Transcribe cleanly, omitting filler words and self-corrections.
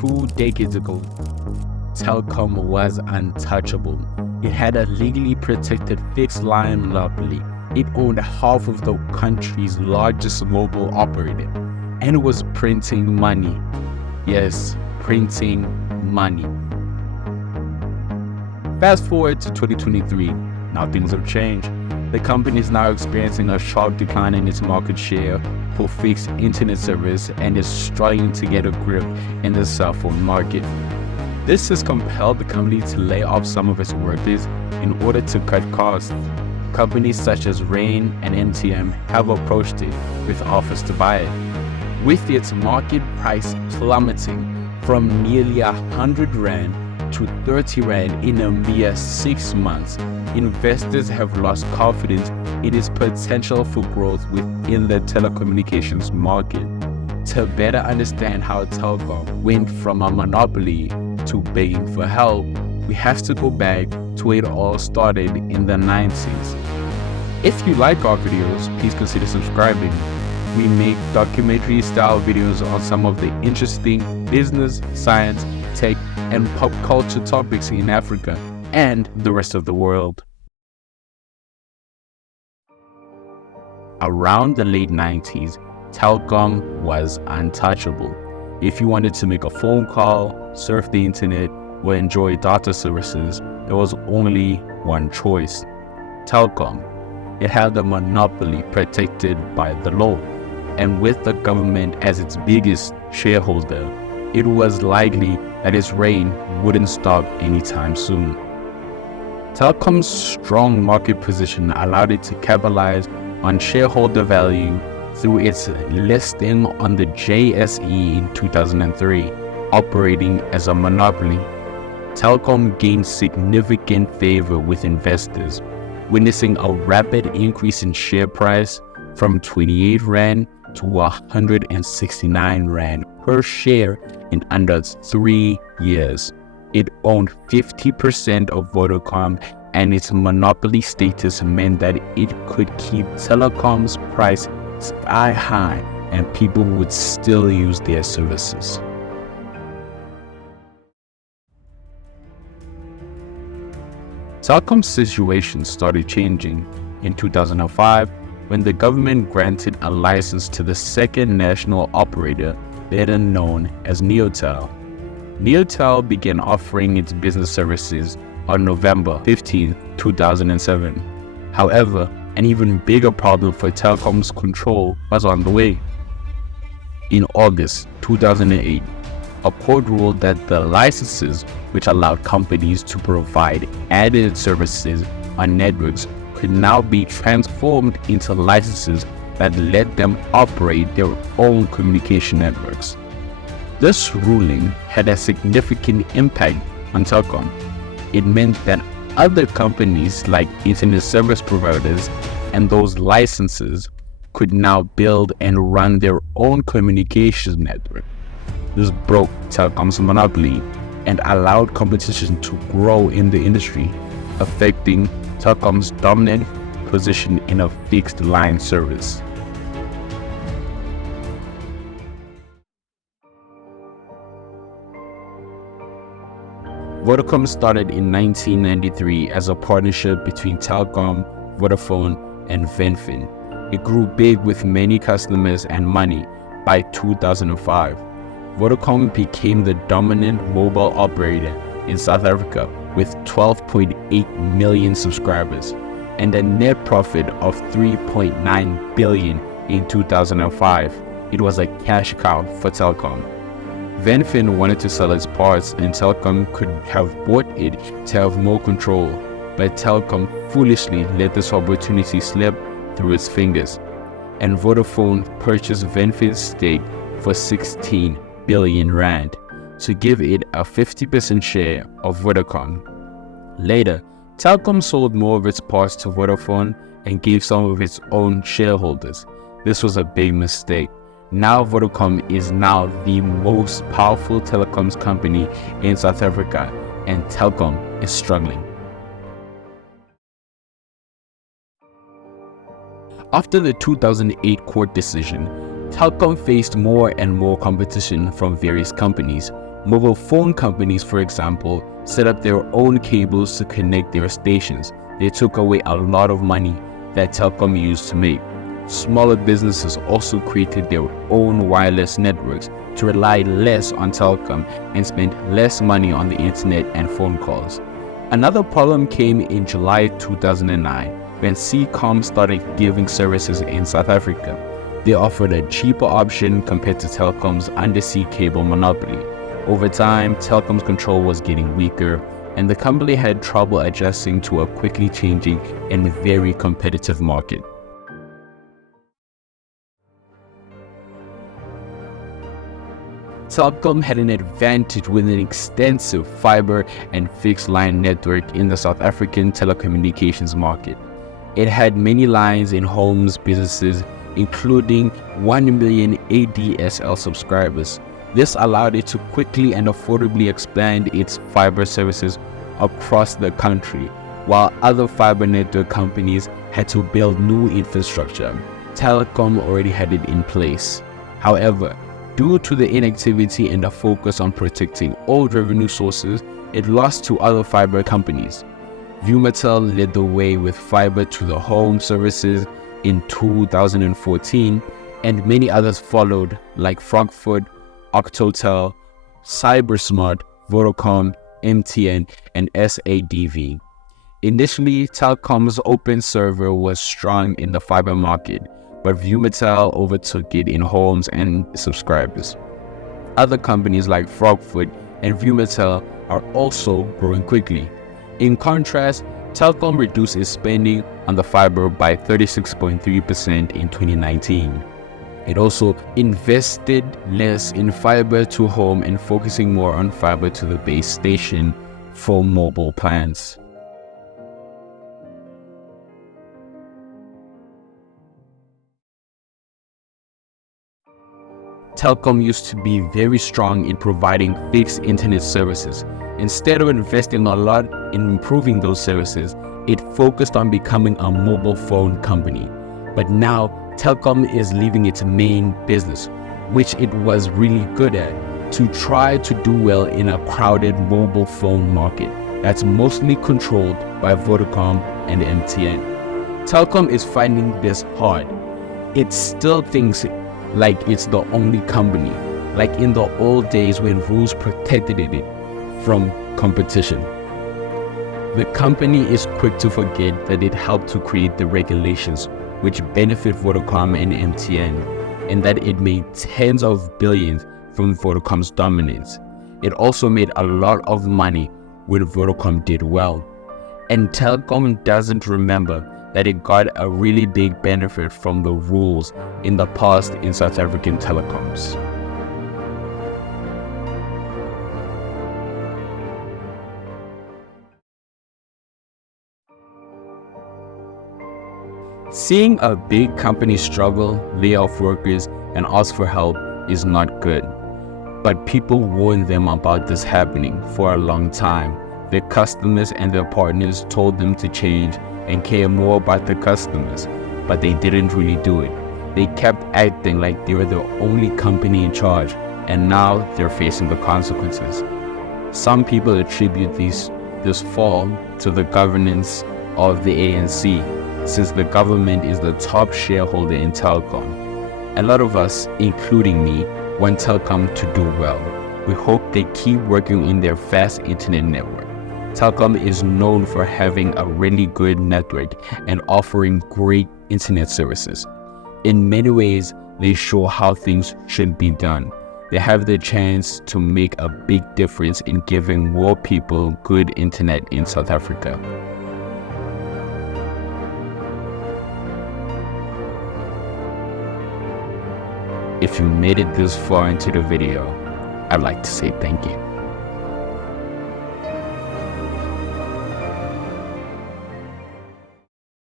2 decades ago, Telkom was untouchable. It had a legally protected fixed line monopoly. It owned half of the country's largest mobile operator, and it was printing money. Yes, printing money. Fast forward to 2023, now things have changed. The company is now experiencing a sharp decline in its market share for fixed internet service and is struggling to get a grip in the cell phone market. This has compelled the company to lay off some of its workers in order to cut costs. Companies such as Rain and MTM have approached it with offers to buy it. With its market price plummeting from nearly 100 Rand to 30 Rand in a mere 6 months, investors have lost confidence in its potential for growth within the telecommunications market. To better understand how Telkom went from a monopoly to begging for help, we have to go back to where it all started in the 90s. If you like our videos, please consider subscribing. We make documentary-style videos on some of the interesting business, science, tech, and pop culture topics in Africa and the rest of the world. Around the late 90s, Telkom was untouchable. If you wanted to make a phone call, surf the internet, or enjoy data services, there was only one choice: Telkom. It had a monopoly protected by the law, and with the government as its biggest shareholder, it was likely that its reign wouldn't stop anytime soon. Telkom's strong market position allowed it to capitalize on shareholder value through its listing on the JSE in 2003. Operating as a monopoly, Telkom gained significant favor with investors, witnessing a rapid increase in share price from 28 Rand to 169 Rand per share in under 3 years. It owned 50% of Vodacom, and its monopoly status meant that it could keep Telecom's price sky high and people would still use their services. Telkom's situation started changing in 2005 when the government granted a license to the second national operator, better known as Neotel. Neotel began offering its business services on November 15, 2007. However, an even bigger problem for Telkom's control was on the way. In August 2008, a court ruled that the licenses, which allowed companies to provide added services on networks, could now be transformed into licenses that let them operate their own communication networks. This ruling had a significant impact on Telkom. It meant that other companies like internet service providers and those licenses could now build and run their own communications network. This broke Telkom's monopoly and allowed competition to grow in the industry, affecting Telkom's dominant position in a fixed line service. Vodacom started in 1993 as a partnership between Telkom, Vodafone, and Venfin. It grew big with many customers and money. By 2005, Vodacom became the dominant mobile operator in South Africa with 12.8 million subscribers and a net profit of 3.9 billion in 2005. It was a cash cow for Telkom. Venfin wanted to sell its parts and Telkom could have bought it to have more control, but Telkom foolishly let this opportunity slip through its fingers, and Vodafone purchased Venfin's stake for 16 billion Rand to give it a 50% share of Vodacom. Later, Telkom sold more of its parts to Vodafone and gave some of its own shareholders. This was a big mistake. Now Vodacom is now the most powerful telecoms company in South Africa, and Telkom is struggling. After the 2008 court decision, Telkom faced more and more competition from various companies, Mobile phone companies, for example, set up their own cables to connect their stations. They took away a lot of money that Telkom used to make. Smaller businesses also created their own wireless networks to rely less on Telkom and spend less money on the internet and phone calls. Another problem came in July 2009 when Telkom started giving services in South Africa. They offered a cheaper option compared to Telkom's undersea cable monopoly. Over time, Telkom's control was getting weaker, and the company had trouble adjusting to a quickly changing and very competitive market. Telkom had an advantage with an extensive fiber and fixed line network in the South African telecommunications market. It had many lines in homes, businesses, including 1 million ADSL subscribers. This allowed it to quickly and affordably expand its fiber services across the country, while other fiber network companies had to build new infrastructure. Telkom already had it in place. However, due to the inactivity and the focus on protecting old revenue sources, it lost to other fiber companies. Vumatel led the way with fiber to the home services in 2014, and many others followed, like Frankfurt, Octotel, Cybersmart, Vodacom, MTN, and SADV. Initially, Telkom's open server was strong in the fiber market, but Vumatel overtook it in homes and subscribers. Other companies like Frankfurt and Vumatel are also growing quickly. In contrast, Telkom reduced its spending on the fiber by 36.3% in 2019. It also invested less in fiber to home and focusing more on fiber to the base station for mobile plans. Telkom used to be very strong in providing fixed internet services. Instead of investing a lot in improving those services, it focused on becoming a mobile phone company. But now, Telkom is leaving its main business, which it was really good at, to try to do well in a crowded mobile phone market that's mostly controlled by Vodacom and MTN. Telkom is finding this hard. It still thinks like it's the only company, like in the old days when rules protected it from competition. The company is quick to forget that it helped to create the regulations which benefit Vodacom and MTN, and that it made tens of billions from Vodacom's dominance. It also made a lot of money when Vodacom did well. And Telkom doesn't remember that it got a really big benefit from the rules in the past in South African telecoms. Seeing a big company struggle, lay off workers, and ask for help is not good. But people warned them about this happening for a long time. Their customers and their partners told them to change and care more about the customers, but they didn't really do it. They kept acting like they were the only company in charge, and now they're facing the consequences. Some people attribute this fall to the governance of the ANC, since the government is the top shareholder in Telkom. A lot of us, including me, want Telkom to do well. We hope they keep working on their fast internet network. Telkom is known for having a really good network and offering great internet services. In many ways, they show how things should be done. They have the chance to make a big difference in giving more people good internet in South Africa. If you made it this far into the video, I'd like to say thank you.